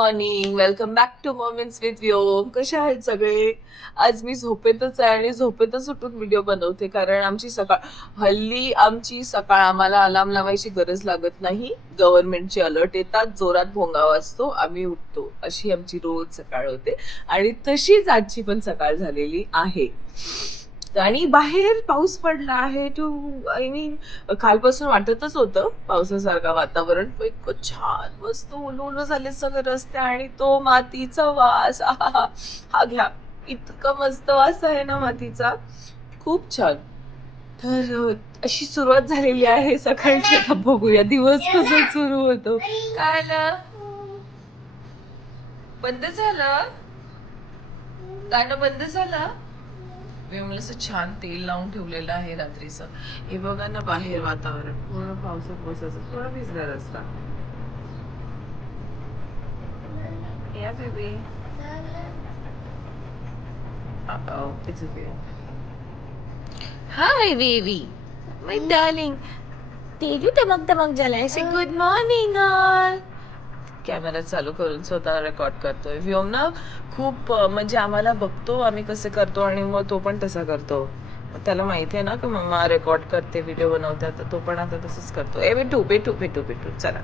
Morning, welcome back to moments with Vyom. कसे आहेत सगळे? आज मी झोपेतच आहे आणि झोपेतच उठून व्हिडिओ बनवते, कारण आमची सकाळ आम्हाला अलार्म लावायची गरज लागत नाही. गव्हर्नमेंटचे अलर्ट येतात, जोरात भोंगा वाजतो, आम्ही उठतो. अशी आमची रोज सकाळ होते आणि तशीच आजची पण सकाळ झालेली आहे. आणि बाहेर पाऊस पडला आहे. टू आय मीन कालपासून वाटतच होतं पावसासारखं वातावरण. पण इतकं छान मस्त ओलं झाले सगळे रस्ते आणि तो मातीचा वास. आहाहा. हा घ्या. इतका मस्त वास आहे ना मातीचा. खूप छान. तर अशी सुरुवात झालेली आहे सकाळची. आता बघूया दिवस कसा सुरू होतो. काय आलं? बंद झालं? गाणं बंद झालं? मी म्हणलं असं छान तेल लावून ठेवलेलं आहे रात्रीचं. हे बघा ना बाहेर वातावरण पूर्ण पावसात बसायचं, थोडं भिजला रस्ता. या baby. Uh-oh, it's okay. Hi baby, my darling. Teju टमक टमक झालाय. Say good morning all. Camera चालू करून स्वतः रेकॉर्ड करतोय. व्योम ना खूप म्हणजे आम्हाला बघतो आम्ही कसे करतो आणि मग तो पण तसा करतो. त्याला माहिती आहे ना की मम्मा रेकॉर्ड करते, व्हिडिओ बनवते, तर तो पण आता तसंच करतो. ए बेटू बेटू बेटू बेटू चला.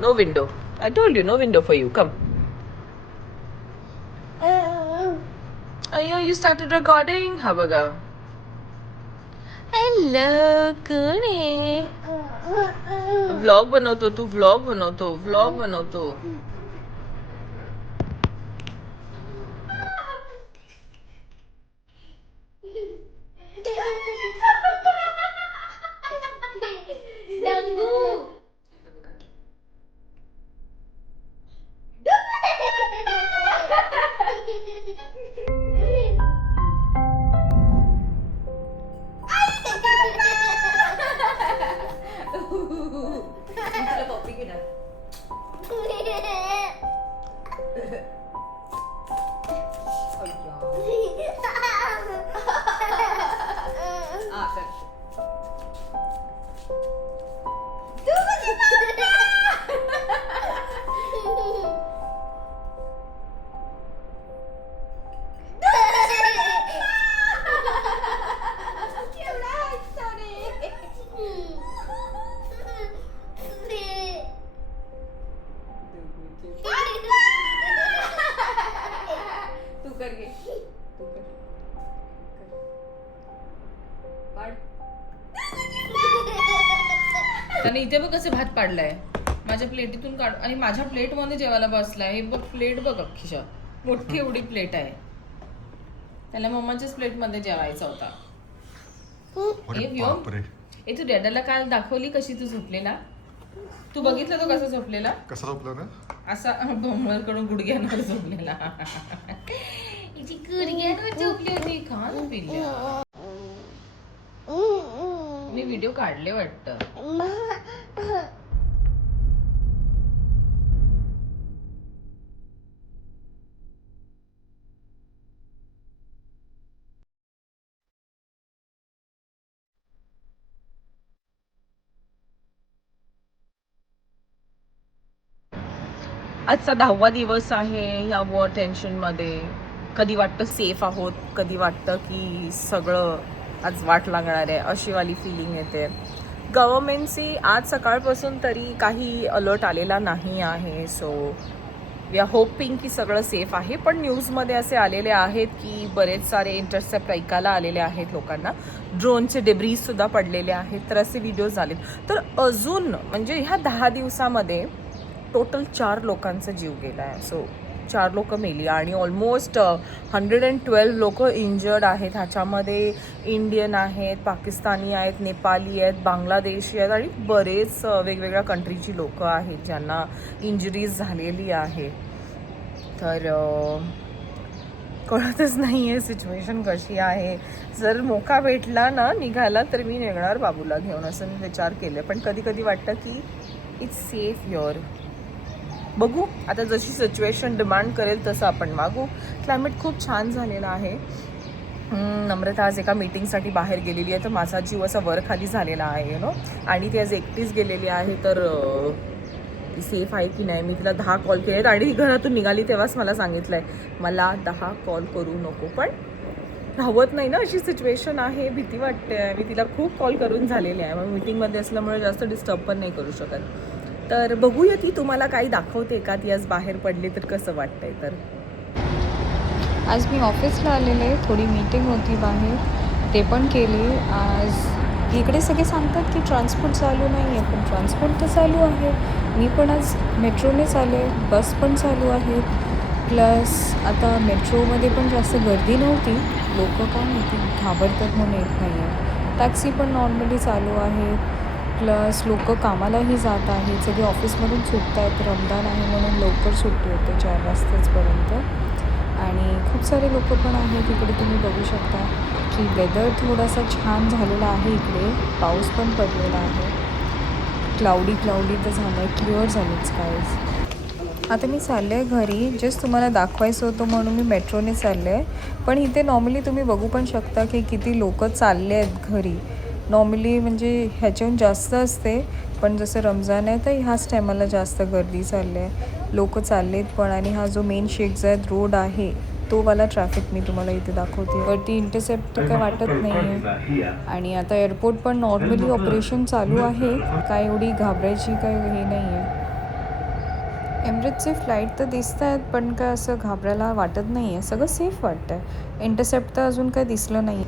No window. I told you no window for you. Come. अय्यो, यू स्टार्टेड रेकॉर्डिंग. हा बघा. हॅलो, कोण आहे? व्लॉग बनवतो तू? व्लॉग बनवतो. त्याने इथे बघ कसे भात पाडलाय माझ्या प्लेटीतून काढ आणि माझ्या प्लेट मध्ये जेवायला बसलाय. हे बघ प्लेट बघ, अक्षरशः मोठी एवढी प्लेट आहे. त्याला मम्माच्याच प्लेट मध्ये जेवायचा होता. ए तू डॅडाला काल दाखवली कशी तू झोपलेला? तू बघितलं तो कसा झोपलेला? कसा झोपला ना? असा भोमळकडून गुडघ्यांवर झोपलेला. हिची गुडघ्यांवर झोपली होती. खान पिल्ल्या. मी व्हिडिओ काढले वाटतं. आजचा 10वा दिवस आहे ह्या वॉर टेन्शन मध्ये. कधी वाटतं सेफ आहोत, कधी वाटतं की सगळं आज वाट लागणार आहे, अशी वाली फिलिंग येते. गव्हर्नमेंटची आज सकाळपासून तरी काही अलर्ट आलेला नाही आहे. सो वी आर होपिंग की सगळं सेफ आहे. पण न्यूजमध्ये असे आलेले आहेत की बरेच सारे इंटरसेप्ट ऐकायला आलेले आहेत लोकांना. ड्रोनचे डेब्रीजसुद्धा पडलेले आहेत. तर असे व्हिडिओज आले. तर अजून म्हणजे ह्या 10 दिवसामध्ये टोटल 4 लोकांचा जीव गेला आहे. सो 4 लोक मेली आणि ऑलमोस्ट 112 लोक इंजर्ड आहेत. ह्याच्यामध्ये इंडियन आहेत, पाकिस्तानी आहेत, नेपाली आहेत, बांगलादेशी आहेत आणि बरेच वेगवेगळ्या कंट्रीची लोकं आहेत ज्यांना इंजरीज झालेली आहे. तर कळतच नाही आहे सिच्युएशन कशी आहे. जर मोका भेटला ना निघाला तर मी निघणार बाबूला घेऊन, असं मी विचार केले. पण कधी कधी वाटतं की इट्स सेफ हिअर. बघू आता जशी सिच्युएशन डिमांड करेल तसं आपण मागू. क्लायमेट खूप छान झालेलं आहे. नम्रता आज एका मीटिंगसाठी बाहेर गेलेली आहे, तर माझा जीव असा वर खाली झालेला आहे आणि ती आज एकटीच गेलेली आहे. तर ती सेफ आहे की नाही. मी तिला 10 कॉल केलेत आणि ती घरातून निघाली तेव्हाच मला सांगितलं आहे मला 10 कॉल करू नको. पण राहत नाही ना, अशी सिच्युएशन आहे, भीती वाटते आहे. मी तिला खूप कॉल करून झालेले आहे, मग मीटिंगमध्ये असल्यामुळे जास्त डिस्टर्ब पण नाही करू शकत. तर बघूया ती तुम्हाला काही दाखवते का, ती आज बाहेर पडली तर कसं वाटतंय. तर आज मी ऑफिसला आलेले, थोडी मीटिंग होती बाहेर, ते पण केली. आज इकडे सगळे सांगतात की ट्रान्सपोर्ट चालू नाही आहे, पण ट्रान्सपोर्ट तर चालू आहे. मी पण आज मेट्रोनेच आले, बस पण चालू आहे. प्लस आता मेट्रोमध्ये पण जास्त गर्दी नव्हती, लोक काय माहिती घाबरतात म्हणून येत नाही आहे. टॅक्सी पण नॉर्मली चालू आहे. प्लस लोक कामालाही जात आहेत, सगळे ऑफिसमधून सुटत आहेत. रमदान आहे म्हणून लवकर सुट्टी होते 4 वाजताचपर्यंत. आणि खूप सारे लोक पण आहेत इकडे, तुम्ही बघू शकता की वेदर थोडासा छान झालेला आहे इकडे, पाऊस पण पडलेला आहे. क्लाउडी तर झालं आहे, क्लिअर झालं स्कायज. आता मी चालले आहे घरी, जस्ट तुम्हाला दाखवायचं होतं म्हणून मी मेट्रोने चालले आहे. पण इथे नॉर्मली तुम्ही बघू पण शकता की किती लोक चालले आहेत घरी. नॉर्मली म्हणजे ह्याच्याहून जास्त असते, पण जसं रमजान आहे तर ह्याच टायमाला जास्त गर्दी चालली आहे, लोक चाललेत पण. आणि हा जो मेन शेख जायद रोड आहे तो वाला ट्रॅफिक मी तुम्हाला इथे दाखवते. वरती इंटरसेप्ट तर काय वाटत नाही आहे. आणि आता एअरपोर्ट पण नॉर्मली ऑपरेशन चालू आहे, काय एवढी घाबरायची काय हे नाही आहे. एमिरेट्सचे फ्लाईट तर दिसत आहेत, पण काय असं घाबरायला वाटत नाही आहे, सगळं सेफ वाटतं आहे. इंटरसेप्ट तर अजून काय दिसलं नाही.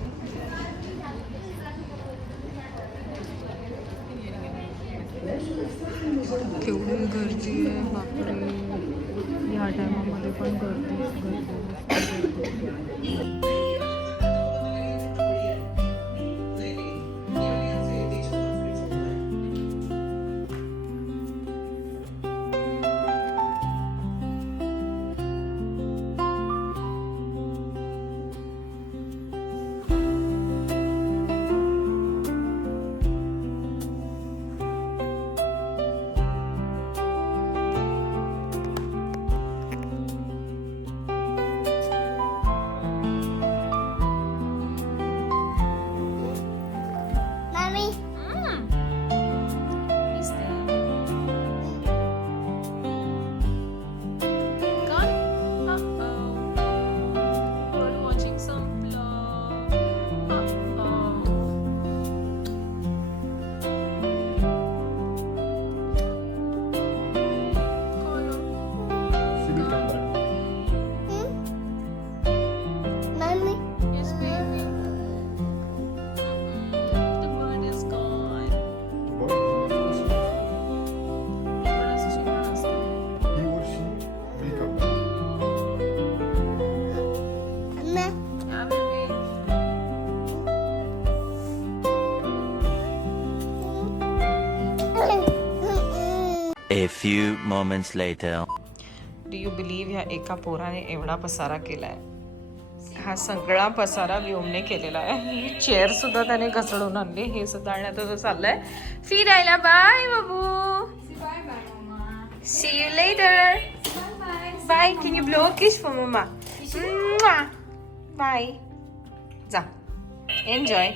केवढी गर्दी आहे बापरे, ह्या टायमामध्ये पण गर्दी. A few moments later. Do you believe ह्या एका पोराने एवढा पसारा केलाय. हा सगळा पसारा व्योमने केलेला आहे. ही चेअर सुद्धा त्याने घसडून आणली. हे सुद्धा आणि आता तो चाललाय फिरायला. बाय बाबू, see you later. Bye. Can you blow kiss for mamma? Bye. जा, एन्जॉय.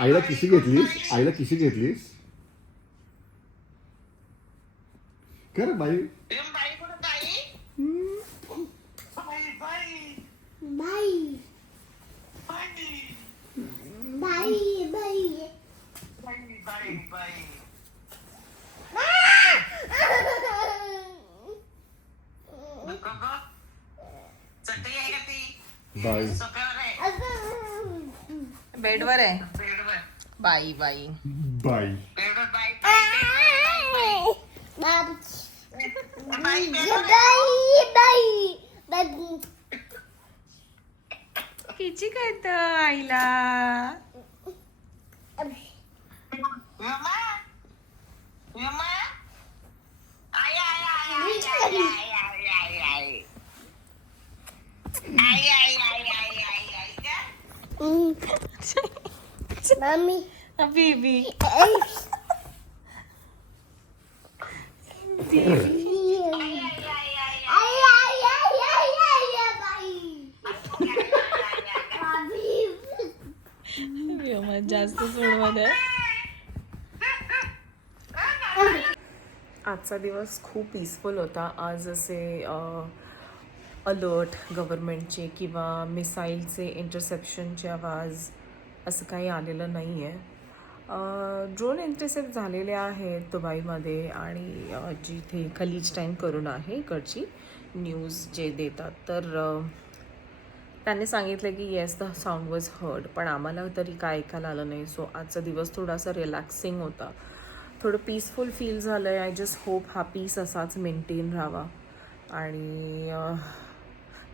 आईला किशी घेतलीस? कर बाई. बाई बेडवर आहे. बाई बाई बाई किची करत आईला. Mommy. बेबी जास्त सूडमध्ये आजचा दिवस खूप पीसफुल होता. आज असे अलर्ट गव्हर्मेंटचे किंवा मिसाईलचे इंटरसेप्शनचे आवाज असं काही आलेलं नाही आहे. ड्रोन इंटरसेप्ट झालेले आहेत दुबईमध्ये आणि जिथे खलीज टाईम करून आहे इकडची न्यूज जे देतात तर त्यांनी सांगितलं की yes the sound was heard, पण आम्हाला तरी काय ऐकायला आलं नाही. सो आजचा दिवस थोडासा रिलॅक्सिंग होता, थोडं पीसफुल फील झालं आहे. आय जस्ट होप हा पीस असाच मेंटेन राहावा. आणि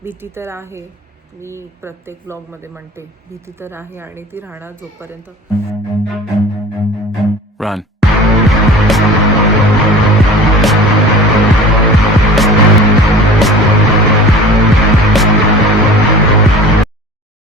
भीती तर आहे, मी प्रत्येक ब्लॉगमध्ये म्हणते भीती तर आहे आणि ती राहणार जोपर्यंत Run.